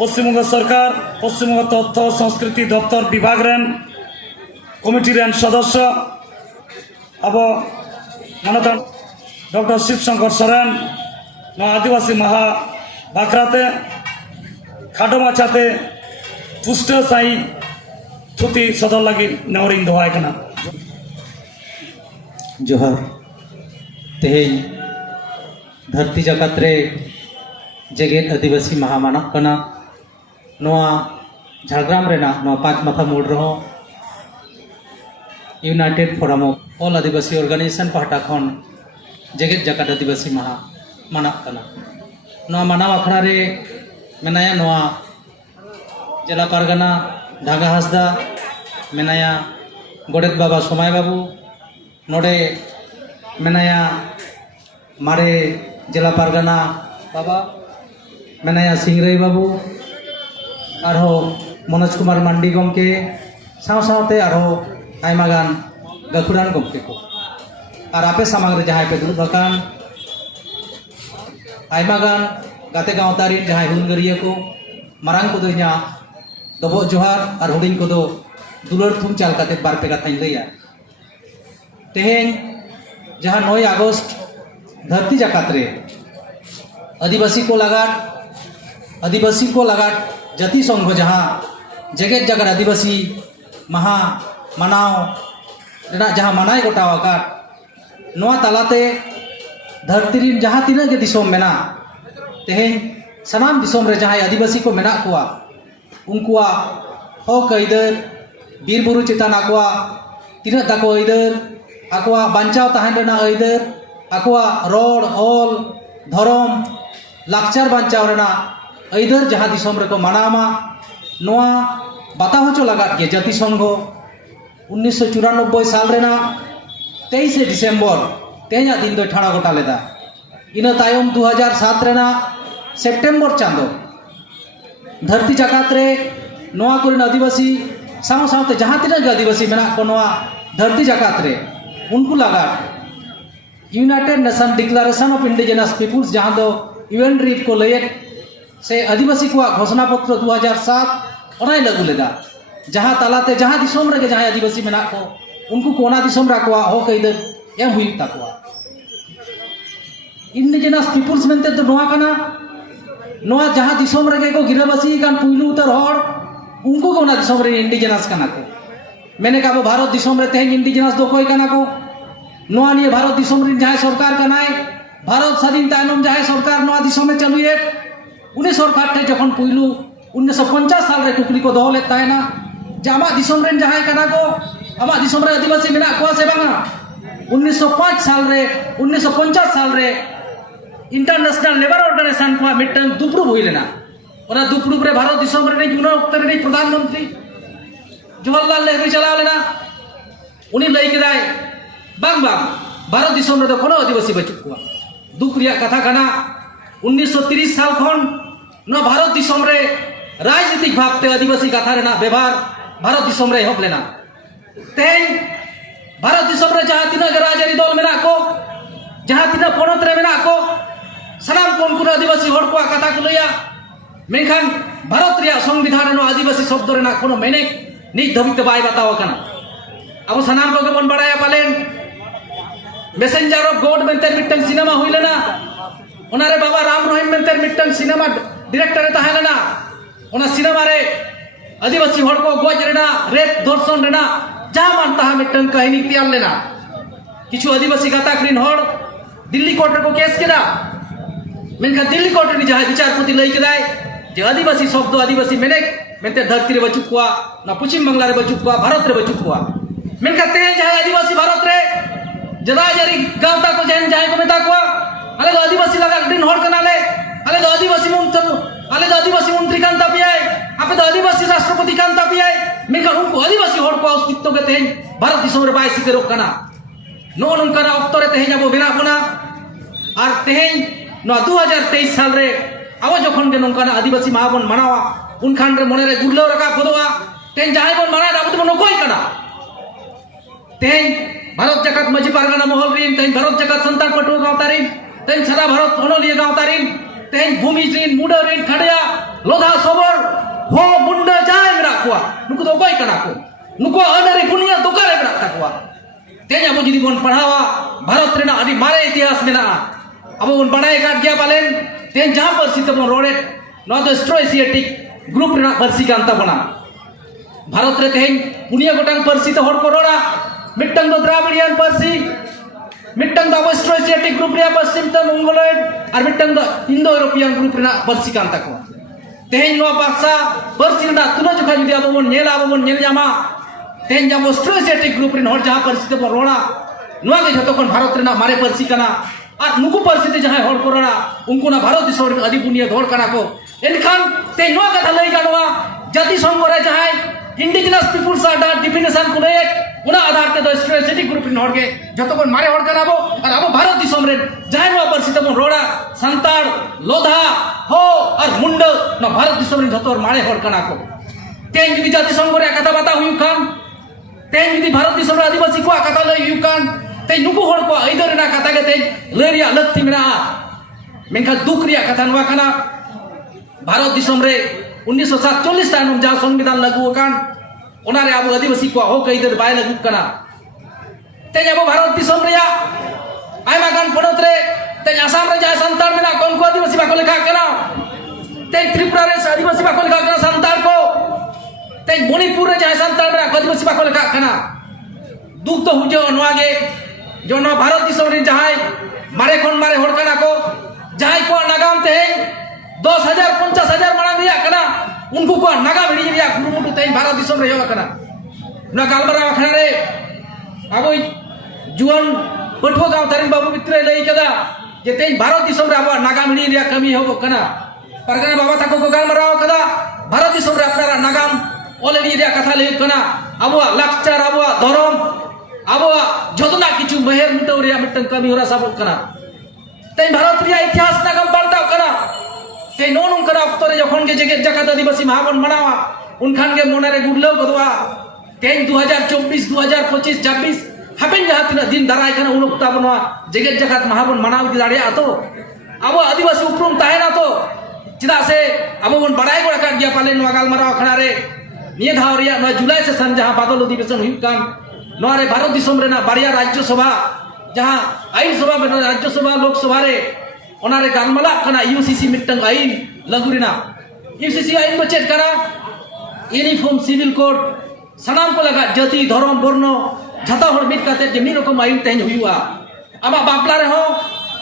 पश्चिमबंग सरकार पश्चिमबंग तथ्य संस्कृति दफ्तर विभाग रेन कमिटी रेन सदस्य अब मानता डॉक्टर शिवशंकर सोरेन आदिवासी महा बाखराते खाटो माछाते पुष्ट साई थुती सदर लगी नवरिंग दोहाय कना जोहार तेहेन धरती जगत रे जेगेत आदिवासी महा मानक कना नोआ झाड़ग्राम रेना नोआ पांच माथा मोड़ रहो united forum of all Adivasi organisation पहटा खन जेगेत जगत आदिवासी महा मानक कना नोआ मानव अखड़ा रे मेनाया नोआ जिला पारगना ढागा हासदा मेनाया गोडेत बाबा सोमाय बाबू नोडे मेनाया मारे जिला पारगना बाबा मेनाया सिंगरई बाबू आरो मनोज कुमार मांडी गमके साव सावते आरो आयमागान गाखुरान गमके को और आपे सामांग रे जहां पे दुरुब अकान आयमागान गाते गावतारी जहां हुनगरिया को मारांग को दुनिया दबो जोहार और हुडिंग को दो दुलर थुम चाल काते बार पे कथाई लैया तेहेन जहां 9 अगस्त धरती जाकात रे आदिवासी को लगाट जाति संघ जहां जेगेत जगत आदिवासी महा मानाव जहां मनाय गोटाव आकाट नोआ तालाते धरती रिन जहां तीना के दिसोम मेना तेहेन सनाम दिसोम रे जहां आदिवासी को मेना कुआ उनकुआ हक आइदर बीर बुरु चितान आकुआ तीना ताको आइदर आकुआ बांचाव तहन रेना आइदर आकुआ रोड ऑल धर्म लाक्चर बांचाव रेना आइदर जहां दिसोम रे को मानामा नोआ बताव होचो लगात के जाति संघ 1994 साल रेना 23 डिसेम्बर तेजा दिन दो ठाड़ा गोटा लेदा इना तायम 2007 रेना सेप्टेम्बर चांदो धरती जाकात रे नोआ कोरिन आदिवासी साव सावते जहां तीना आदिवासी मेना को नोआ धरती जाकात रे उनको लगा United Nation declaration of indigenous peoples जहां दो यूएन रीड को लय से आदिवासी को घोषणा पत्र 2007 ओनाय लागू लेदा जहां तालाते जहां दिसोम रे जहां आदिवासी मेना को उनको कोना दिसोम राखवा हो कइदर एम हुई ताकवा इंडिजिनस पीपुल्स मेनते तो नोआ कना नोआ जहां दिसोम रे को गिराबासी कान पुइलु उतर हर उनको कोना दिसोम रे इंडिजिनस कना को मैंने कहा भारत दिसोम रे तेहेन इंडिजिनस दो कोई कना को नोआ निये भारत दिसोम रे जहां सरकार कनाय भारत स्वाधीन तायनम जहां सरकार नोआ दिसोम में चलुए उन्हें सरकार टे जखन पुइलु 1950 साल रे टुकड़ी को दो ले तायना जामा दिसोम रे जहां कना को आमा दिसोम रे आदिवासी मेना को से बांगा 1950 साल रे इंटरनेशनल लेबर ऑर्गेनाइजेशन को मिटन दुपड़ू हुई लेना और दुपड़ू रे भारत दिसोम रे जुना उत्तर रे प्रधानमंत्री जवाहरलाल नेहरू चला लेना उनी लई केदाय बांग बांग भारत दिसोम रे तो कोनो आदिवासी बचु को दुख रिया कथा कना 1930 साल खन न भारत दिसोम रे राजनीतिक भावते आदिवासी कथा रेना व्यवहार भारत दिसोम रे हक लेना तेन भारत दिसोम रे जहां तीना राजनीतिक दल मेना को जहां तीना पनत रे मेना को सनाम कोन को आदिवासी हड़ को कथा को लैया मेखान भारत रिया संविधान नो आदिवासी शब्द रेना कोनो मेने नित धबित बाय बताव कना अब सनाम को बन बड़ाया पालेन मैसेंजर ऑफ गॉड मेंते मिटन सिनेमा हुई लेना ओनारे बाबा राम रहीम मेंते मिटन सिनेमा डायरेक्टर ताहे लेना ओना सिनेमा रे आदिवासी हड़ को गोज रेना रेत दर्शन रेना जहां मानता है मिटन कहानी तैयार लेना किछु आदिवासी गाता क्रीन हड़ दिल्ली कोर्ट को केस केदा मेनका दिल्ली कोर्ट नी जहां विचारपति लई केदाय जे आदिवासी शब्द आदिवासी मेने मेंते धरती रे बचु कुआ ना पश्चिम बांग्ला रे बचु कुआ भारत रे बचु कुआ मेनका तेहे जहां आदिवासी भारत रे जदाजरी गांवता को जहन जाय को मेता कुआ आले आदिवासी लगा दिन हड़ कनाले आले आदिवासी मंत्री कांता पियाय आपे तो आदिवासी राष्ट्रपति कांता पियाय मेनका उनको आदिवासी हड़ को अस्तित्व के तेहे भारत दिसोम रे बाय सिके रोक कना नो नंकरा अक्तरे तेहे जाबो बेना बना और तेहे नो 2023 साल रे अब जखन के नंकना आदिवासी महाबन मनावा उनखान रे मने रे गुरलो रका पदवा तेन जाय बन मनाय अब तो नकोय कना तेन भारत जगत मजी पारगाना महल रिन तेन भारत जगत संतान पटु गावतारिन तेन सारा भारत अनलिया गावतारिन तेन भूमि रिन मुडा रिन खड़िया लोधा सोबर नुकु दो कोई कना को नुकु अनरे पुनिया दोकारे बना तकवा तेज अब जुदी बन पढ़ावा भारत रेना अभी मारे इतिहास में ना अब बन बनाए काट गया पालेन तेज जहां पर सीते बन रोडे नॉट द स्ट्रोएशियाटिक ग्रुप रेना परसी का अंत बना भारत रे तेज पुनिया गोटांग परसी तो हड़ को रोड़ा मिट्टंग दो द्राविडियन परसी मिट्टंग दो स्ट्रोएशियाटिक ग्रुप रे पश्चिम तो मंगोलॉइड और मिट्टंग दो इंडो यूरोपियन ग्रुप रेना परसी का अंत को तेज नो पासा परसी रेना तुना जुखा जुदी अब बन नेला अब बन नेल जामा तेज जब स्ट्रोएशियाटिक ग्रुप रे हड़ जहां परसी तो रोड़ा नुआ के जतो कोन भारत रेना मारे परसी कना और नुकु परसी जहां हड़ को रोड़ा उनको ना भारत दिसोर अदि पुनिया धोर कना को एनखान ते नुआ कथा लई गानवा जाति संघ रे जहां इंडिजिनस पीपुल्स आर डिफिनेशन को एक उना आधार ते दो स्ट्रेटेजिक ग्रुप इन हड़ के जतो कोन मारे हड़ कना बो और अब भारत दिसोम रे जहां नुआ परसी तो रोड़ा संताड़ लोधा हो और मुंड न भारत दिसोम रे जतो मारे हड़ कना को तेज जुदी जाति संघ रे कथा बाता हुई खान तेज जुदी भारत दिसोम रे आदिवासी को कथा लई हुई खान ते नुकु हड़ को इधर ना कथा के तेज लेरिया लगती मेरा मेनखा दुख रिया कथा नुआ खाना भारत दिसोम रे 1947 तायनम जहां संविधान लागू कान ओना रे अब आदिवासी को हो के इधर बाय लागू कना ते अब भारत दिसोम रे आयमा गान पड़त रे ते आसाम रे जहां संताल मेना कोन को आदिवासी बाको लेखा कना ते त्रिपुरा रे आदिवासी बाको लेखा कना संताल को ते मणिपुर रे जहां संताल मेना आदिवासी बाको लेखा कना दुख तो हुजो नवागे जो न भारत दिसोम रे जहां मारे कोन मारे हड़ कना को जहां को नागाम ते 10,000 50,000 मांग रिया कना उनको को नागा भिड़ी रिया गुरुमुटु ते भारत दिसोम रे हो कना ना गालमरा खना रे अब जुवन पठो गांव तारिन बाबू मित्र लई कदा जे ते भारत दिसोम रे अब नागा भिड़ी रिया कमी हो कना परगना बाबा ताको को गालमरा कदा भारत दिसोम रे अपना नागाम ऑलरेडी रिया कथा लई कना अब लाक्चर अब धरम अब जतना किछु मेहर मुटो रिया मिटन कमी होरा सब कना ते भारत रिया इतिहास नागाम पाल्टाव कना ते नोन करा अक्तरे जखन के जेगे जगत आदिवासी महावन मनावा उनखान के मोने रे गुडलो गदवा ते 2024 2025 26 हाबेन जहां तिना दिन दाराय कना उनोक्ता बनवा जेगे जगत महावन मनाव दि दाड़िया तो अब आदिवासी उपरुम ताहेना तो चिदा से अब बन बड़ाई गोड़ा काट गया पाले नवा गालमाराव खना रे निये धाव रिया न जुलाई से सन जहां बादल अधिवेशन हुई कान नवा रे भारत दिसोम रेना बारिया राज्य सभा जहां आईन सभा में राज्य सभा लोक सभा रे ओनारे गालमला कना यूसीसी मिटंग आईन लगुरिना यूसीसी आईन को चेक करा यूनिफॉर्म सिविल कोड सनाम को लगा जाति धर्म वर्ण झता हड़ मिट काते जेमी रकम आईन तेज हुआ आमा बापला रे हो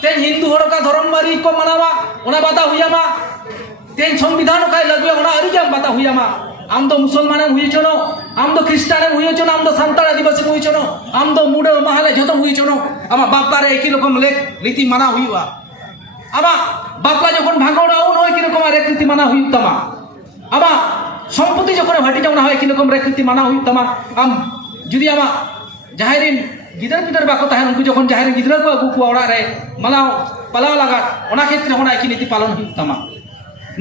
तेज हिंदू हड़ का धर्म मारी को मनावा ओना बाता हुयामा तेज संविधान का लगवे ओना अरिजाम बाता हुयामा आम तो मुसलमान हुई चनो आम तो ख्रिस्टान हुई चनो आम तो संताल आदिवासी हुई चनो आम तो मुडे महाले झतो हुई चनो आमा बापला रे एकी रकम लेख रीति माना हुआ आमा बापला जखन भांगोड़ा उन होय कि रकम रेकृति माना हुई तमा आमा सम्पत्ति जखन हटी जावना होय कि रकम रेकृति माना हुई तमा आम जुदी आमा जाहिरिन गिदर गिदर बाको ताहेन उनको जखन जाहिरिन गिदर को अगु को ओड़ा रे मलाव पलाव लगा ओना क्षेत्र होना कि नीति पालन हुई तमा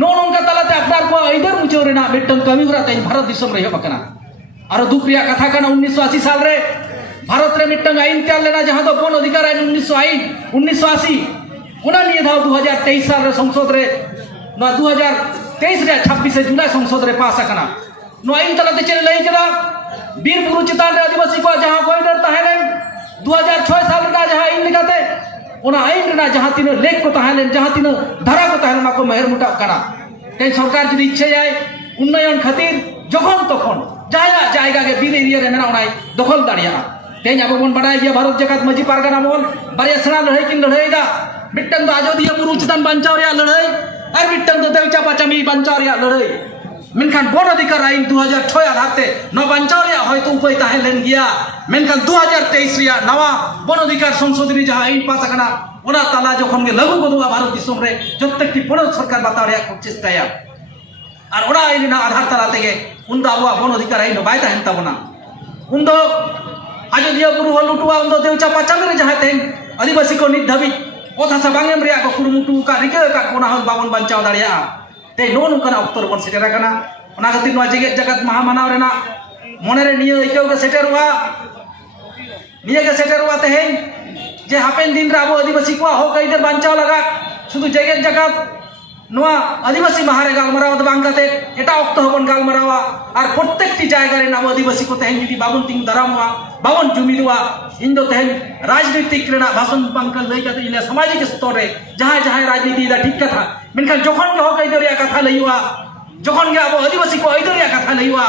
नो नोंका तालाते अपनार को इधर मुचो रेना बेटन कमी होरा तेज भारत दिसोम रे बकना और दुख रिया कथा कना 1980 साल रे भारत रे मिटंग आईन त्याल लेना जहां तो वन अधिकार आईन 1980 उना निये धाव 2023 साल रे संसद रे न 2023 रे 26 जुलाई संसद रे पास कना नो आईन तलाते चले लई जरा वीर बुरु चितान रे आदिवासी को जहां कोई डर ताहेलेन 2006 साल रे जहां आईन लिखाते ओना आईन रे जहां तीन लेख को ताहेलेन जहां तीन धारा को ताहेलेन को मेहर मुटा कना ते सरकार जदी इच्छा जाय उन्नयन खातिर जखन तखन जायगा के बीर एरिया रे मेना ओनाय दखल दाड़िया तेज अब बन बड़ाई गया भारत जगत मजी पारगना मोल बारिया सेना लड़ाई किन लड़ाई दा मिट्टन तो आजोदिया बुरु चितान बांचाव रिया लड़ाई और मिट्टन तो देवचा पाचामी बांचाव रिया लड़ाई मेनखान वन अधिकार आईन 2006 आधारते न बांचाव रिया होयतो उपाय ताहेलेन गिया मेनखान 2023 रिया नवा वन अधिकार संशोधन रे जहां आईन पास कना ओना ताला जखन के लागू गदुआ भारत दिसोम रे जत्तक की पड़ो सरकार बाताव रिया को चेष्टाया और ओना आईन ना आधार ताला तेगे उन आबुआ वन अधिकार आईन बाय ताहेन ताबना उन दो आजोदिया बुरु हलुटुआ उन दो देवचा पाचामी रे जहां तेन आदिवासी को नित धाबी ओथा सा बांगेम रिया को कुरुमुटु का रिके का कोना हल बावन बांचाव दाड़िया ते नोन कना अक्तर बन सेटेर कना ओना खातिर नो जेगे जगत महा मानाव रेना मोने रे निये इकेव के सेटेरवा निये के सेटेरवा तेहेन जे हापेन दिन रे आबो आदिवासी को हो कई इधर बांचाव लगा शुधु जेगे जगत ᱱᱚᱣᱟ ᱟᱹᱫᱤᱵᱟᱹᱥᱤ ᱢᱟᱦᱟ ᱨᱮ ᱜᱟᱞᱢᱟᱨᱟᱣ ᱫᱚ ᱵᱟᱝ ᱠᱟᱛᱮ ᱮᱴᱟᱜ ᱚᱠᱛᱚ ᱦᱚᱸᱵᱚᱱ ᱜᱟᱞᱢᱟᱨᱟᱣᱟ ᱟᱨ ᱯᱨᱚᱛᱮᱠᱴᱤ ᱡᱟᱭᱜᱟ ᱨᱮ ᱟᱵᱚ ᱟᱹᱫᱤᱵᱟᱹᱥᱤ ᱠᱚ ᱛᱮᱦᱮᱧ ᱡᱩᱫᱤ ᱵᱟᱵᱚᱱ ᱛᱤᱸᱜᱩ ᱫᱟᱨᱟᱢᱚᱜᱼᱟ ᱵᱟᱵᱚᱱ ᱡᱩᱢᱤᱫᱚᱜᱼᱟ ᱤᱧ ᱫᱚ ᱛᱮᱦᱮᱧ ᱨᱟᱡᱽᱱᱤᱛᱤᱠ ᱨᱮᱱᱟᱜ ᱵᱷᱟषण ᱵᱟᱝᱠᱷᱟᱱ ᱞᱟᱹᱭ ᱠᱟᱛᱮ ᱤᱧ ᱥᱟᱢᱟᱡᱤक स्तर ᱨᱮ ᱡᱟᱦᱟᱸᱭ ᱨᱟᱡᱽᱱᱤᱛᱤ ᱫᱟ ᱴᱷᱤᱠ ᱠᱟᱛᱷᱟ ᱢᱮᱱᱠᱷᱟᱱ ᱡᱚᱠᱷᱚᱱ ᱜᱮ ᱦᱚᱠ ᱟᱹᱭᱫᱟᱹᱨ ᱨᱮᱭᱟᱜ ᱠᱟᱛᱷᱟ ᱞᱟᱹᱭᱩᱜᱼᱟ ᱡᱚᱠᱷᱚᱱ ᱜᱮ ᱟᱵᱚ ᱟᱹᱫᱤᱵᱟᱹᱥᱤ ᱠᱚ ᱟᱹᱭᱫᱟᱹᱨ ᱨᱮᱭᱟᱜ ᱠᱟᱛᱷᱟ ᱞᱟᱹᱭᱩᱜᱼᱟ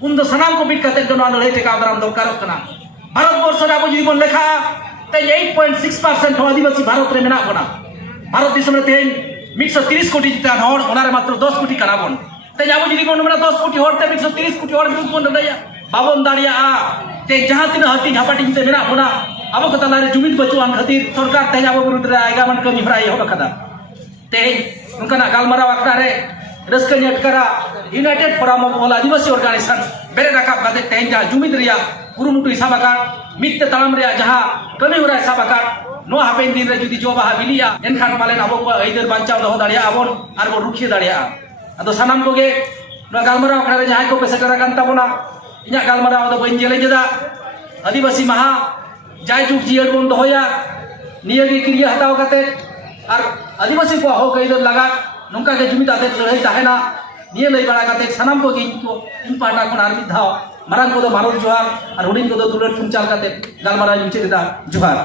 ᱩᱱ ᱫᱚ ᱥᱟᱱᱟᱢ ᱠᱚ ᱢᱤᱫ ᱠᱟᱛᱮ ᱫᱚ ᱱᱚᱣᱟ ᱞᱟᱹᱲᱦᱟᱹᱭ ᱴᱮᱠᱟᱣ ᱫᱟᱨᱟᱢ ᱫᱚᱨᱠᱟᱨᱚᱜ ᱠᱟᱱᱟ ᱵᱷᱟᱨᱚᱛ ᱵᱚᱨᱥᱚ ᱨᱮ ᱟᱵᱚ ᱡᱩᱫि ᱵᱚᱱ ᱞᱮᱠᱷᱟᱜᱼᱟ तेज 8.6% आदिवासी भारत रे मेना बना भारत दिसम रे तेज 130 कोटी जिता हर ओना रे मात्र 10 कोटी करा बन तेज आबो जदि बन मेना 10 कोटी हर ते 130 कोटी हर बिरुद्ध बन लड़ाया बाबन दाड़िया ते जहां तीन हटी झापाटी जिते मेना बना आबो को तला रे जुमिद बचुआन खातिर सरकार तेज आबो बिरुद्ध रे आइगा मन कमी भराई हो कदा तेज उनका गालमाराव आखड़ा रे रस्क नेटकरा united forum of all Adivasi organisation बेरे राकाब काते तेज जा जुमिद रिया कुरुमुटु साबाका मित्ते तालाम रे जहां कमी हो रहा है साबाका नो हापेन दिन रे जुदी जो बाहा बिलिया एनखान पालेन आबो को आइदर बांचाव दहो दाड़िया आबोन आर बो रुखिया दाड़िया अदो सानाम कोगे नो गालमाराव आखड़ा रे जहां को पेसे करा कान ताबोना इन्या गालमाराव दो बइन जेले जदा आदिवासी महा जाय जुग जियर बोन दहोया निया गे क्रिया हटाव काते आर आदिवासी को हो आइदर लगा नोंका के जुमिद आते लड़ाई ताहेना निया लई बड़ा काते सानाम को गे इन पाटा कोन आर मिद धाव मारांग को दो मारुल जोहार और हुडिंग को दो दुलर फुंचाल काते गालमाराव जुचे दा जोहार।